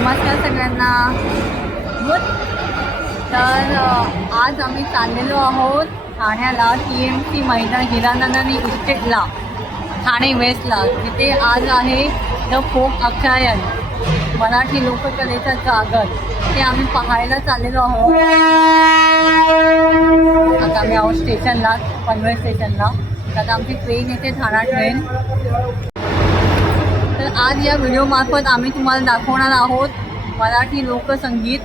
नमस्कार सगळ्यांना. तर आज आम्ही चाललेलो आहोत ठाण्याला TMC मैदान हिरानंदानी इस्टेटला, ठाणे वेस्टला. तिथे आज आहे द फोक अभयारण्य, मराठी लोककलेचा जागर. ते आम्ही पाहायला चाललेलो आहोत. आता आम्ही आहोत स्टेशनला, पनवेल स्टेशनला. आता आमची ट्रेन येते, ठाणा ट्रेन. तर आज या व्हिडिओमार्फत आम्ही तुम्हाला दाखवणार आहोत मराठी लोकसंगीत.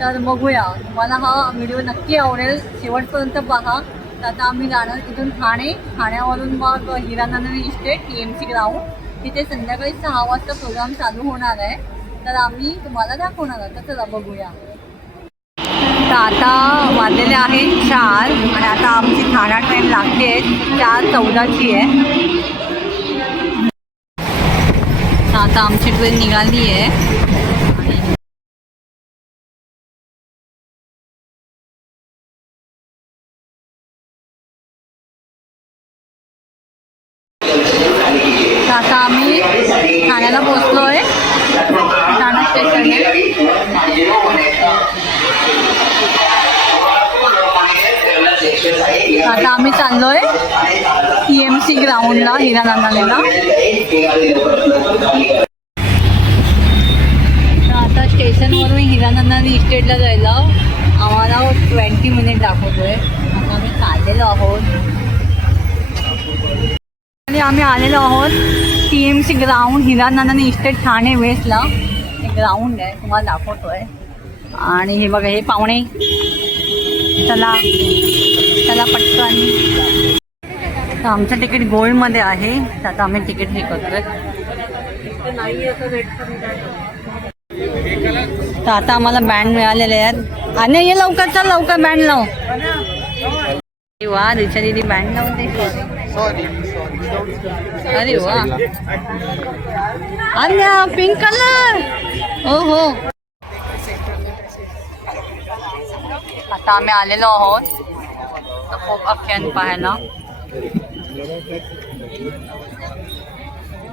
तर बघूया, तुम्हाला हा व्हिडिओ नक्की आवडेल, शेवटपर्यंत पहा. तर आता आम्ही जाणार तिथून ठाण्यावरून मग हिरानंदानी इस्टेट TMC ग्राउंड. तिथे संध्याकाळी 6 वाजता प्रोग्राम चालू होणार आहे. तर आम्ही तुम्हाला दाखवणार आहोत. तर चला बघूया. तर आता वाजलेले आहेत 4 आणि आता आमची ठाणा ट्रेन लागते 4:14ची आहे. आता आमची ट्रेन निघाली आहे. आता आम्ही ठाण्याला पोचलो आहे, ठाणा स्टेशन आहे. आता आम्ही चाललोय TMC ग्राउंडला, हिरानंदानीला. आता स्टेशनवरून हिरानंदानी इस्टेटला जायला आम्हाला 20 मिनिट दाखवतोय. आता आम्ही चाललेलो आहोत आणि आम्ही आलेलो आहोत TMC ground, Hiranandani estate Thane वेस्टला. हे ग्राउंड आहे, तुम्हाला दाखवतोय. आणि हे बघा, हे पाहुणे. चला चला पटकन. तर आमचं तिकीट गोल्डमध्ये आहे. तर आता आम्ही तिकीट हे करतोय. तर आता आम्हाला बँड मिळालेले आहेत. आणि ये लवकर, चल लवकर बँड लाव. वा, रिचा दीदी बँड लावते. अरे वा, अन्या पिंक कलर. हो हो. आता आम्ही आलेलो आहोत फोक अभयारण्य पाहायला.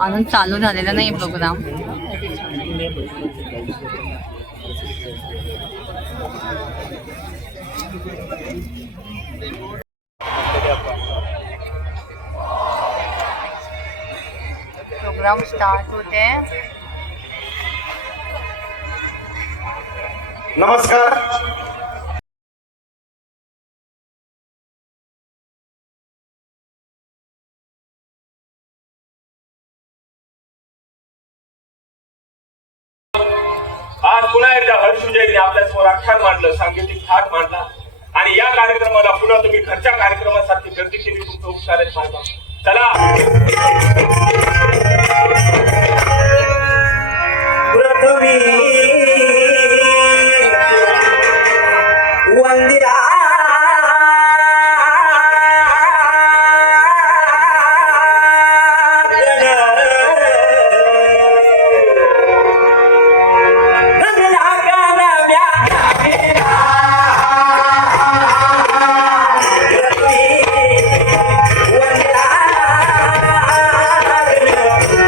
अजून चालू झालेला नाही प्रोग्राम. प्रोग्राम स्टार्ट होते. नमस्कार. आज पुन्हा एकदा हर्षुजयने आपल्या समोर आख्यान मांडलं, सांगीतिक थाट मांडला. आणि या कार्यक्रमाला पुन्हा तुम्ही घरच्या कार्यक्रमासाठी गर्दी केली. तुमचं उपचार मांडला. चला पृथ्वी वंदिरा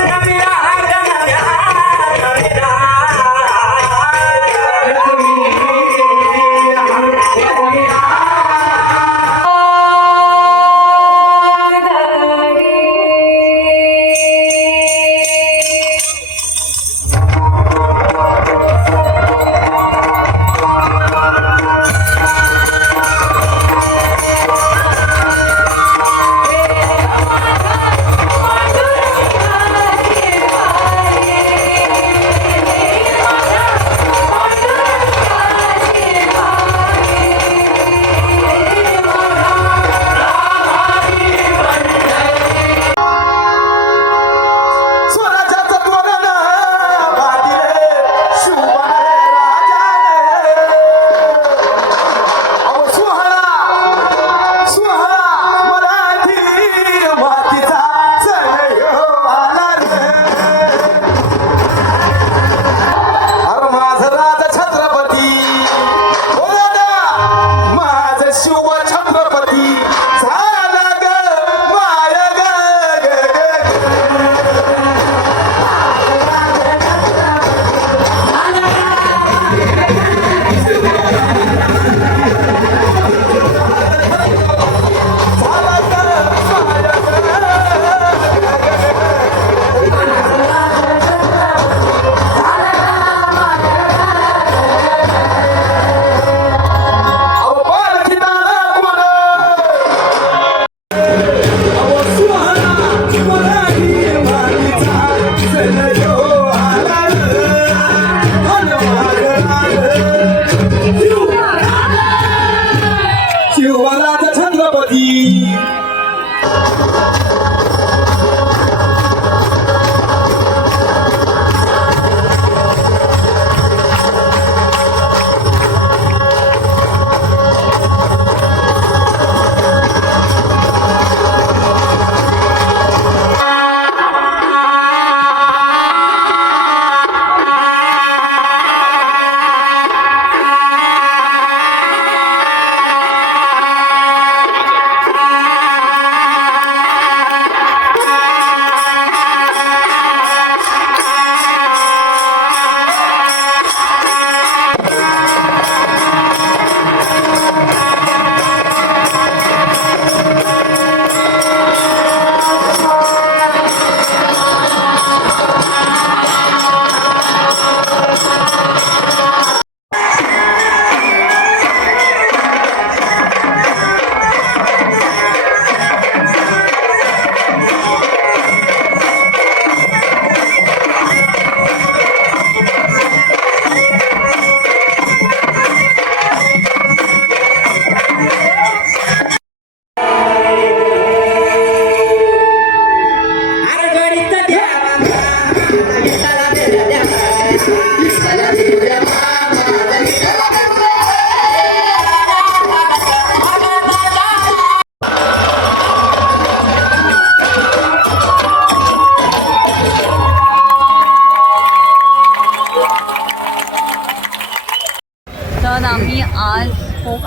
Navidad.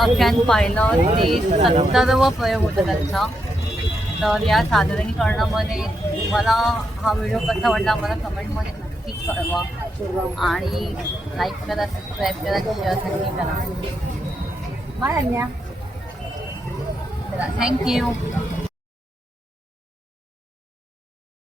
आख्यान पाहिलं ते 70वा प्रयोग होता त्यांचा. तर या सादरीकरणामध्ये तुम्हाला हा व्हिडिओ कसा वाटला मला कमेंटमध्ये नक्की कळवा आणि लाईक करा, सबस्क्राईब करा, शेअर नक्की करा. बाय अन्या. थँक्यू.